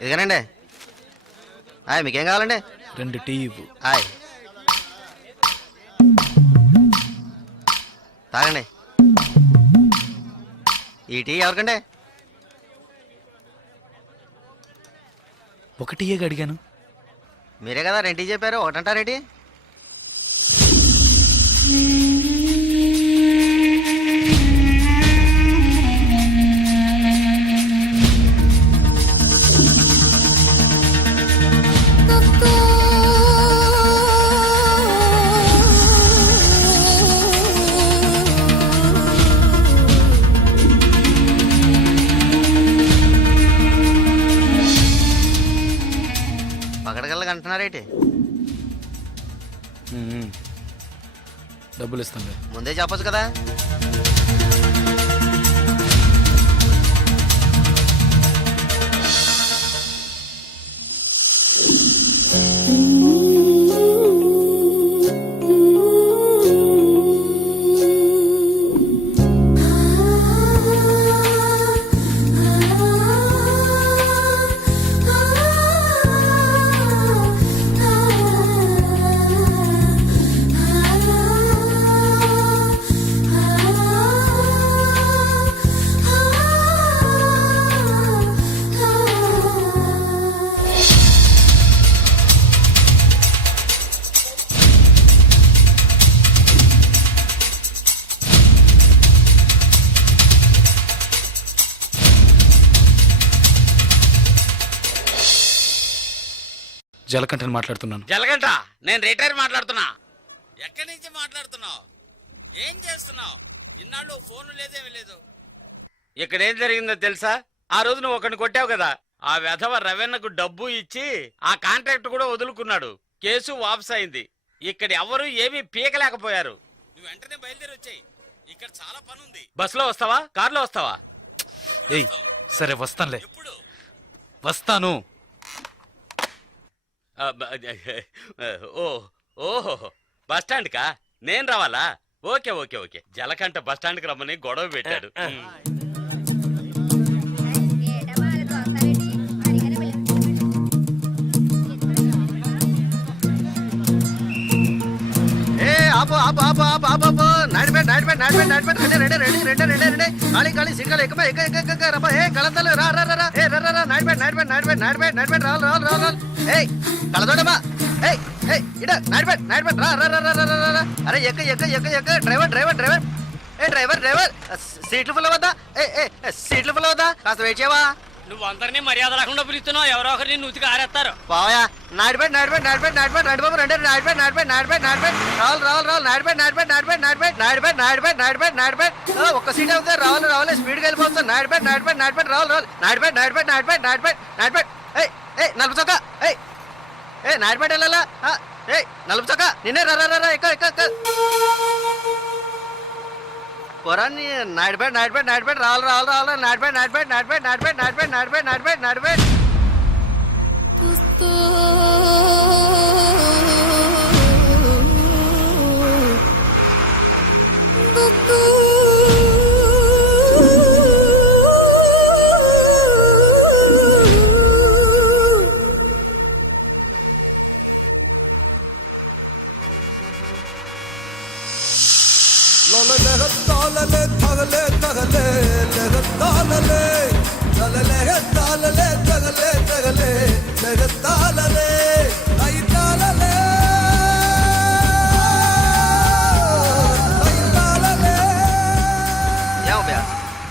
ఇదిగోనండి. హాయ్, మీకేం కావాలండి? 2 టీ ఇవ్వు. హాయ్, తాగండి. ఈ టీ ఎవరికండి? 1 టీయే అడిగాను. మీరే కదా 2 టీ చెప్పారు, ఒకటంటారేంటి? పగడగల్లగా అంటున్నారేంటి? డబ్బులు ఇస్తాను. ముందే చెప్పొచ్చు కదా. జలకంఠని మాట్లాడుతున్నాను. జలగంట, నేను రిటైర్ మాట్లాడుతున్నా. ఎక్కడి నుంచి మాట్లాడుతున్నావు? ఏం చేస్తున్నావు? ఇన్నాళ్ళు ఫోన్ లేదేమీ లేదు. ఇక్కడ ఏం జరిగిందో తెలుసా? ఆ రోజు నువ్వు ఒకరిని కొట్టావు కదా, ఆ వెధవ రవెన్నకు డబ్బు ఇచ్చి ఆ కాంట్రాక్ట్ కూడా వదులుకున్నాడు. కేసు వాపస్ అయింది. ఇక్కడ ఎవరు ఏమీ పీకలేకపోయారు. నువ్వు వెంటనే బయలుదేరి వచ్చాయి. ఇక్కడ చాలా పని ఉంది. బస్సులో వస్తావా, కారులో వస్తావా? ఏయ్ సరే వస్తానులే. ఎప్పుడు వస్తాను. ఓహో, బస్ స్టాండ్ కా నేను రావాలా? Okay okay okay. జలకంట బస్ స్టాండ్ కి రమ్మని గొడవ పెట్టాడు. ఆపు ఆపు ఆపు ఆపు ఆపు ఆపు. ఖాళీ ఖాళీ సీట్లు ఎక్కువ ఎక్క రబ్బా. ఏ కళంతలు రా రా రా. ఏ రా రా నాడిపెట్ రావాలి. ఏ కళదోడమ్మా. ఏయ్ ఏయ్ ఇడ నాడిపెట్ రా రా రా రా రా. అరే ఎక్క డ్రైవర్. ఏ డ్రైవర్ సీట్లు ఫుల్ అవద్దా? సీట్లు ఫుల్ అవద్దా? కాస్త వెయిట్ చేయవా? నువ్వు అందరినీ మర్యాద లేకుండా పిలుస్తున్నావు. ఎవరో ఒకరిని నూతికి ఆరేస్తారు. బావయా నాడిపెట్ రండి బాబు రండి. నాడిపెట్ నాడిపెట్. ఒక్క సీట్ అవుతుంది. రావాలి స్పీడ్కి వెళ్ళిపోతుంది. నాడిపెట్ రావాలి. నాడిపెట్. ఏ నలుపు చొక్క. ఏ నాడిపెట్ వెళ్ళాలా? ఏ నలుపు చొక్క నిన్నే రా ఎక్క పొరాన్ని. నాడిపెట్ రావాలి. నాడిపెట్.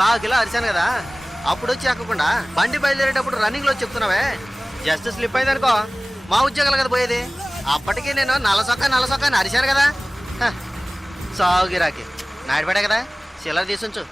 కాకిలా అరిశాను కదా, అప్పుడు వచ్చి ఎక్కకుండా బండి బయలుదేరేటప్పుడు రన్నింగ్ లో చెప్తున్నావే. జస్ట్ స్లిప్ అయింది అనుకో, మా ఉద్యోగాలు కదా పోయేది. అప్పటికి నేను నల్లసొక్క అని అరిశాను కదా. సాగుగిరాకి నాడిపడే కదా, చిల్లర తీసుంచు.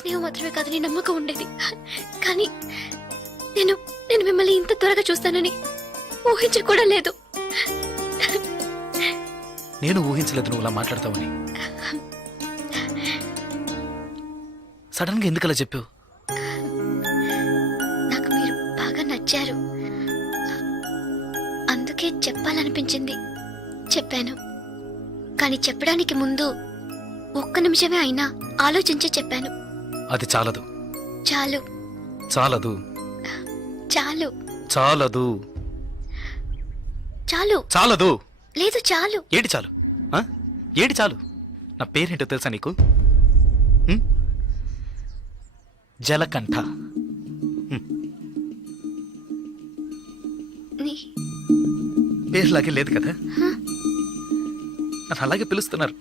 స్నేహం మాత్రమే కాదని నమ్మకం ఉండేది. కానీ నేను నేను మిమ్మల్ని ఇంత త్వరగా చూస్తానని ఊహించి కూడా లేదు. నేను ఊహించలేదు నువ్వు అలా మాట్లాడతావని. సడన్ గా ఎందుకు అలా చెప్పావు? నాకు మీరు బాగా నచ్చారు, అందుకే చెప్పాలనిపించింది, చెప్పాను. కానీ చెప్పడానికి ముందు ఒక్క నిమిషమే అయినా ఆలోచించి చెప్పాను. అది చాలదు. చాలు చాలదు. చాలు చాలదు. చాలు చాలదు. లేదు చాలు. ఏటి చాలు? ఆ? ఏటి చాలు? నా పేరేంటో తెలుసా నీకు? ఉం? జలకంఠ. నీ- పేరులాగే లేదు కదా? నన్ను అలాగే పిలుస్తున్నారు.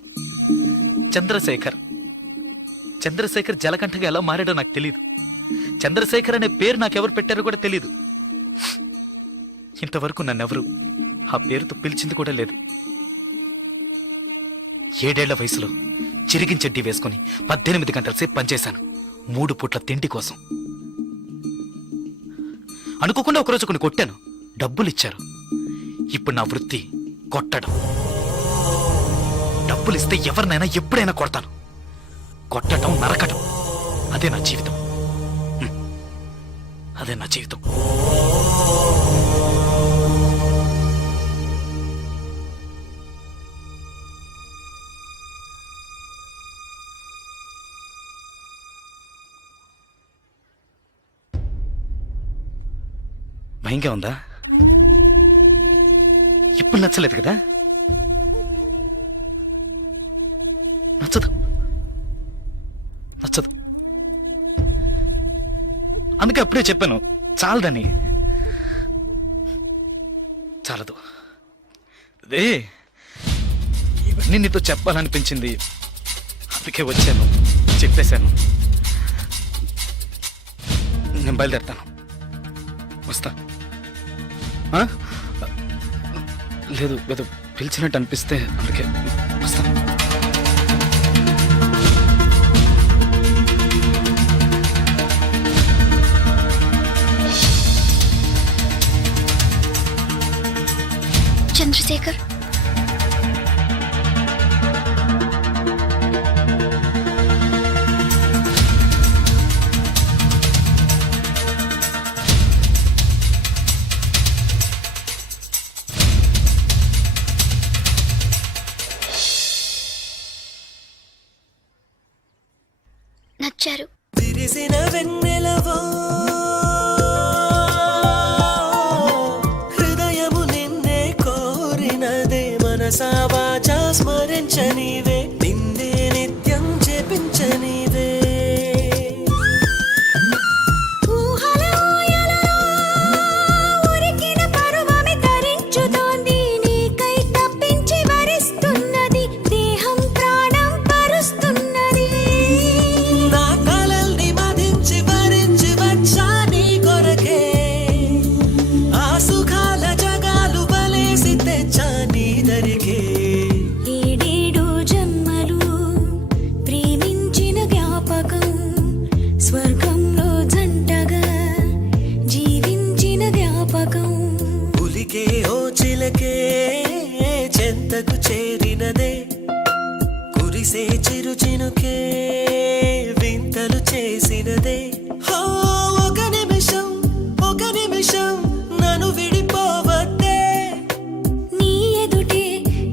చంద్రశేఖర్. చంద్రశేఖర్ జలకంఠగా ఎలా మారాడో నాకు తెలియదు. చంద్రశేఖర్ అనే పేరు నాకెవరు పెట్టారో కూడా తెలియదు. ఇంతవరకు నన్నెవరు ఆ పేరుతో పిలిచింది కూడా లేదు. 7 ఏళ్ల వయసులో చిరిగిన చెడ్డీ వేసుకుని 18 గంటల సేపు పనిచేశాను 3 పూట్ల తిండి కోసం. అనుకోకుండా ఒకరోజు కొన్ని కొట్టాను, డబ్బులు ఇచ్చారు. ఇప్పుడు నా వృత్తి కొట్టడం. డబ్బులు ఇస్తే ఎవరినైనా ఎప్పుడైనా కొడతాను. కొట్టడం, నరకడం, అదే నా జీవితం. అదే నా జీవితం. భయంగా ఉందా? ఇప్పుడు నచ్చలేదు కదా? నచ్చదు. నచ్చదు. అందుకే అప్పుడే చెప్పాను చాలదని. చాలదు. అదే ఇవన్నీ నీతో చెప్పాలనిపించింది, అందుకే వచ్చాను, చెప్పేశాను. నేను బయలుదేరుతాను. వస్తా. ఆ? లేదు ఏదో పిలిచినట్టు అనిపిస్తే అందుకే వస్తాను. చంద్రశేఖర్, నచ్చారు. విరిసిన వెన్నెలవో హృదయము నిన్నే కోరినదే, మనసా వాచా స్మరించనివే, నిన్నే నిత్యం జపించనివే. చెంతకు చేరినదే, కురిసే చిరు చినుకే వింతలు చేసినదే. ఒక నిమిషం నన్ను విడిపోవద్దే, నీ ఎదుటే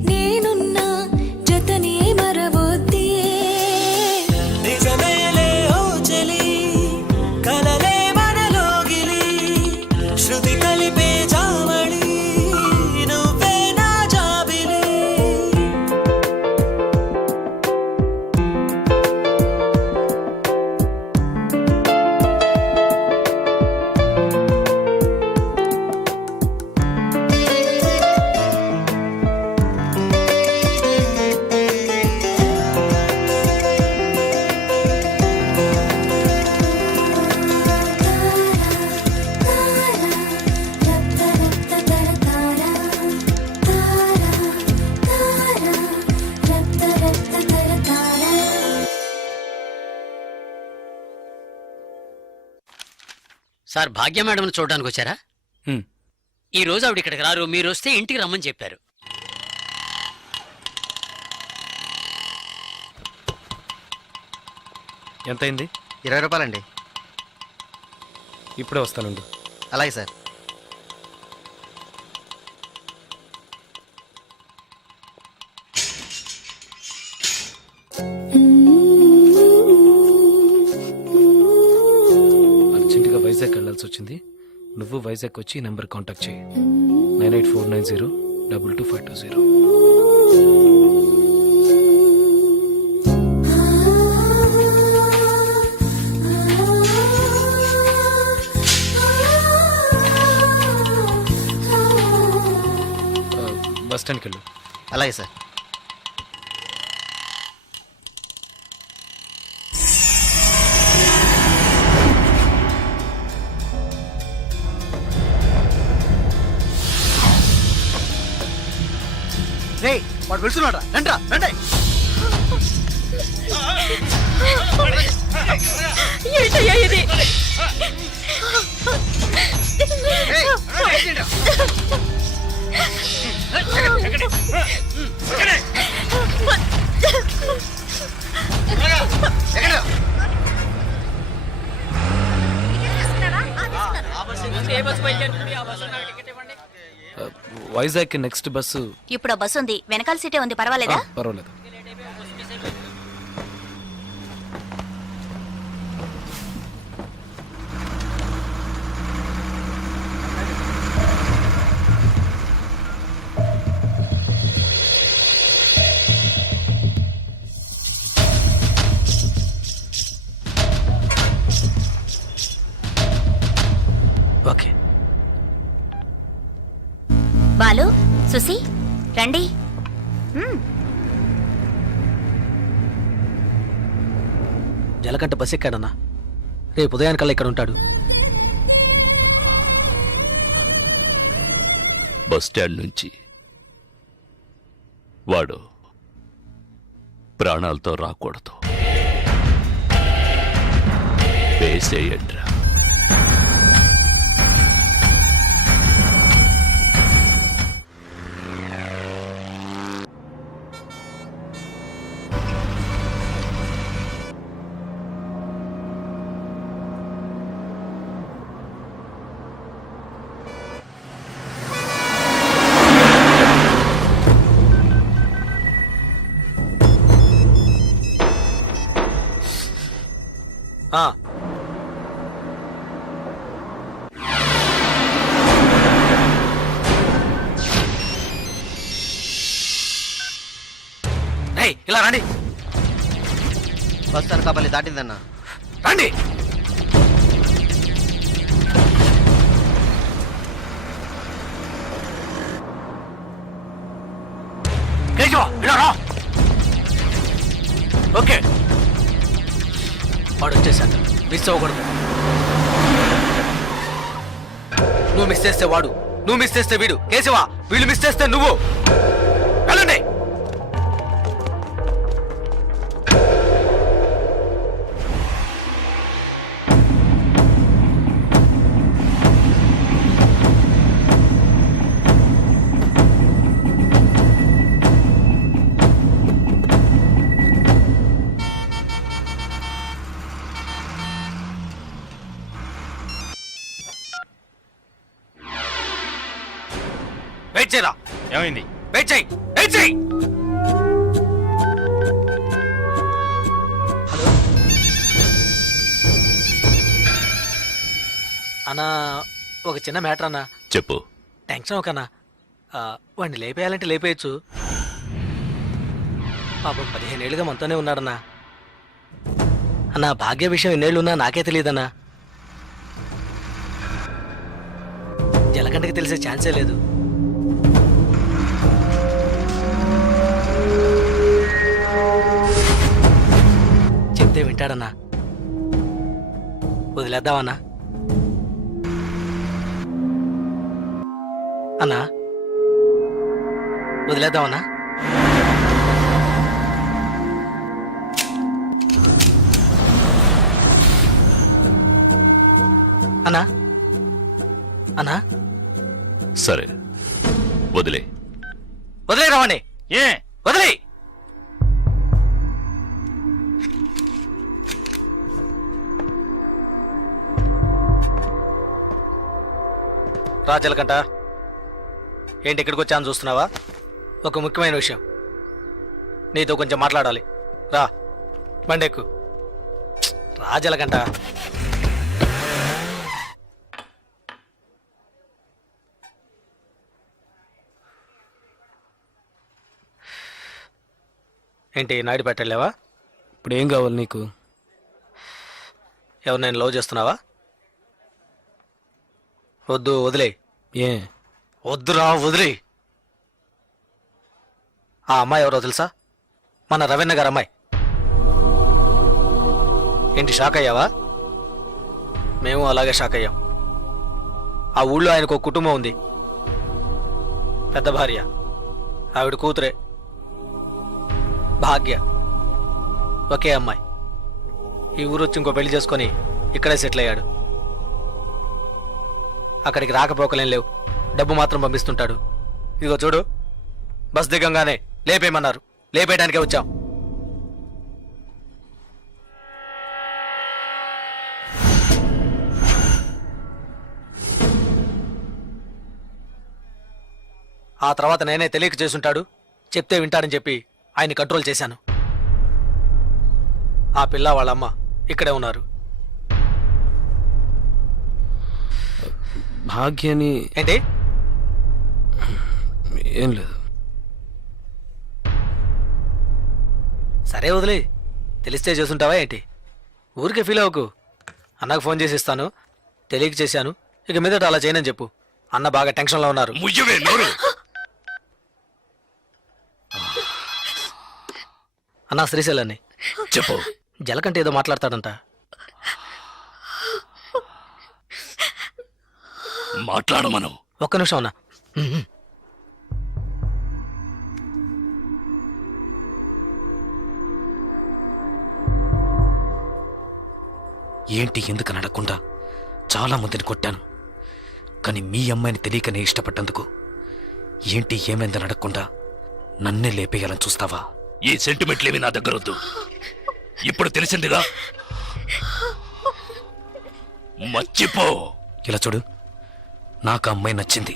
నేనున్నా జతనే మరవద్దే. నిజమేలే ఓ చెలి, కలలే మనలోగిలి, శృతి కలిపే జావళి, సార్ భాగ్య మేడం చూడడానికి వచ్చారా? హ్మ్. ఈ రోజు ఆవిడ ఇక్కడికి రారు, మీరు వస్తే ఇంటికి రమ్మని చెప్పారు. ఎంతైంది? 20 రూపాయలండి. ఇప్పుడే వస్తానండి. అలాగే సార్. అర్జెంటుగా వైజాగ్ వెళ్ళాల్సి వచ్చింది. నువ్వు వైజాగ్ వచ్చి ఈ నెంబర్ కాంటాక్ట్ చేయి. 9849022520. బస్ స్టాండ్కి వెళ్ళు. అలాగే సార్. రేయ్, వాడు పిలుస్తున్నాడు. రండ్రా, రండి. ఏంటయ్యా ఇది? రేయ్, ఏంటిరా? ఎక్కడ? వైజాగ్ నెక్స్ట్ బస్సు ఇప్పుడు ఆ బస్సు ఉంది, వెనకాల సీటే ఉంది, పర్వాలేదా? పర్వాలేదు. ఓకే. బాలు, సుసి, రండి. జలకంట బస్ ఎక్కాడన్నా. రేపు ఉదయానికల్లా ఇక్కడ ఉంటాడు. బస్ స్టాండ్ నుంచి వాడు ప్రాణాలతో రాకూడదు. వేసేయండ్రా. ఇలా రండి, బస్ అనకాపల్లి దాటిందన్నా. రండి. ఓకే, వాడు వచ్చేసాడు. మిస్ అవ్వకూడదు. నువ్వు మిస్ చేస్తే వాడు, నువ్వు మిస్ చేస్తే వీడు. కేశవా, వీళ్ళు మిస్ చేస్తే నువ్వు. వెళ్ళండి. వెయిట్ చేయరా. ఏమైంది? వెయిట్ చేయి, వెయిట్ చేయి. అన్నా, ఒక చిన్న మ్యాటర్ అన్నా. చెప్పు. టెన్షన్ ఒకన్నా. వాడిని లేపేయాలంటే లేపేయచ్చు. పాపం 15 ఏళ్ళుగా మనతోనే ఉన్నాడన్నా. అన్నా, భాగ్య విషయం ఎన్నేళ్ళు ఉన్నా నాకే తెలియదన్నా. జలకంటకి తెలిసే ఛాన్సే లేదు. చెప్తే వింటాడన్నా. వదిలేద్దామన్నా. అన్నా, వదిలేద్దామన్నా. అన్నా, అన్నా సరే వదిలే. వదిలే రవాణి, ఏ వదిలే. రాజలకంట ఏంటి ఇక్కడికి వచ్చాను చూస్తున్నావా? ఒక ముఖ్యమైన విషయం నీతో కొంచెం మాట్లాడాలి. రా బండెక్కు. రాజలకంట ఏంటి నాయుడు పెట్టలేవా? ఇప్పుడు ఏం కావాలి నీకు? ఎవరు నేను లవ్ చేస్తున్నావా? వద్దు వదిలే. ఏ వద్దురా వదిలే. ఆ అమ్మాయి ఎవరో తెలుసా? మన రవీణ గారు అమ్మాయి. ఏంటి షాక్ అయ్యావా? మేము అలాగే షాక్ అయ్యాం. ఆ ఊళ్ళో ఆయనకు ఒక కుటుంబం ఉంది, పెద్ద భార్య, ఆవిడ కూతురే భాగ్య, ఒకే అమ్మాయి. ఈ ఊరు వచ్చి ఇంకో పెళ్లి చేసుకొని ఇక్కడే సెటిల్ అయ్యాడు. అక్కడికి రాకపోకలేం లేవు, డబ్బు మాత్రం పంపిస్తుంటాడు. ఇదిగో చూడు, బస్ దిగంగానే లేపేయమన్నారు, లేపేయడానికే వచ్చాం. ఆ తర్వాత నేనే తెలియక చేసుంటాడు, చెప్తే వింటాడని చెప్పి ఆయన కంట్రోల్ చేశాను. ఆ పిల్ల వాళ్ళమ్మ ఇక్కడే ఉన్నారు. భాగ్యని ఏంటి? ఏం లేదు. సరే వదిలే, తెలిస్తే చేసుంటావా ఏంటి? ఊరికే ఫీల్ అవ్వకు. అన్నకు ఫోన్ చేసి ఇస్తాను, తెలియక చేశాను, ఇక మీదట అలా చేయనని చెప్పు. అన్న బాగా టెన్షన్లో ఉన్నారు. ముయ్యవే నోరు. అన్న శ్రీశైలాన్ని చెప్పు. జలకంటే ఏదో మాట్లాడతాడంట. మాట్లాడమను. ఒక్క నిమిషం అన్న. ఏంటి ఎందుకు నడకుండా చాలా మందిని కొట్టాను, కానీ మీ అమ్మాయిని తెలియకనే ఇష్టపడ్డందుకు ఏంటి ఏమైందని అడగకుండా నన్నే లేపేయాలని చూస్తావా? ఈ సెంటిమెంట్లేవి నా దగ్గర వద్దు. ఇప్పుడు తెలిసిందిగా, మర్చిపో. ఇలా చూడు, నాకు ఆ అమ్మాయి నచ్చింది,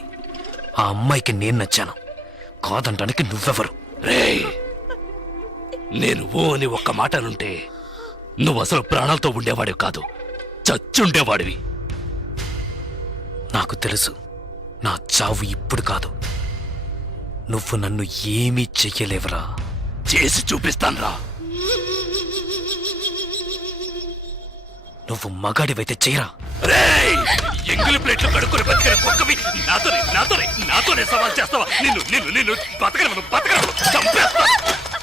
ఆ అమ్మాయికి నేను నచ్చాను. కాదంటానికి నువ్వెవరు? రేయ్, నేను ఓ అని ఒక్క మాట అనుంటే నువ్వు అసలు ప్రాణాలతో ఉండేవాడివి కాదు, చచ్చుండేవాడివి. నాకు తెలుసు, నా చావు ఇప్పుడు కాదు. నువ్వు నన్ను ఏమీ చెయ్యలేవరా. చేసి చూపిస్తాన్రా. నువ్వు మగాడివైతే చెయ్యరా. రేయ్, ఎంగిలి ప్లేట్లు కడుక్కొని బతికిన కుక్కవి నాతోనే సవాల్ చేస్తావా? నిన్ను నిన్ను నిన్ను బతకను బతకను